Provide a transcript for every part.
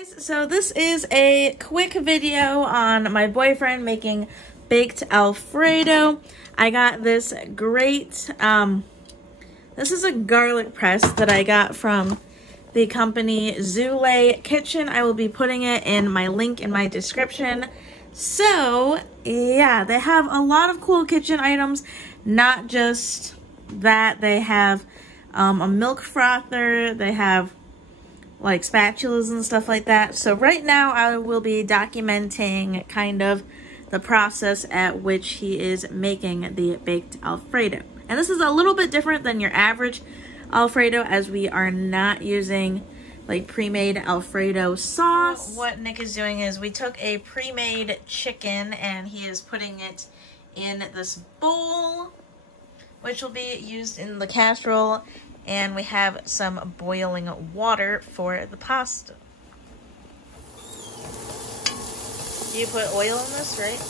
Guys, so this is a quick video on my boyfriend making baked Alfredo. I got this great, this is a garlic press that I got from the company Zule Kitchen. I will be putting it in my link in my description. So, yeah, they have a lot of cool kitchen items, not just that. They have a milk frother, they have like spatulas and stuff like that. So right now I will be documenting kind of the process at which he is making the baked Alfredo. And this is a little bit different than your average Alfredo, as we are not using like pre-made Alfredo sauce. What Nick is doing is we took a pre-made chicken and he is putting it in this bowl, which will be used in the casserole. And we have some boiling water for the pasta. You put oil in this, right?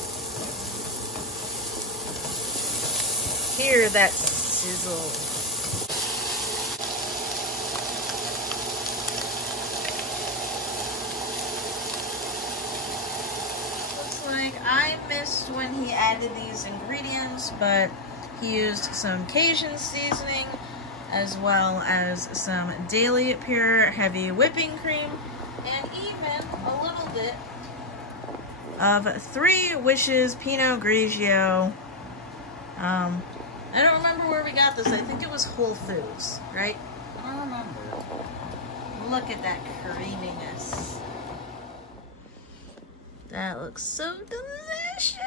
Hear that sizzle. Looks like I missed when he added these ingredients, but he used some Cajun seasoning, as well as some Daily Pure Heavy Whipping Cream, and even a little bit of 3 Wishes Pinot Grigio. I don't remember where we got this. I think it was Whole Foods, right? I don't remember. Look at that creaminess. That looks so delicious.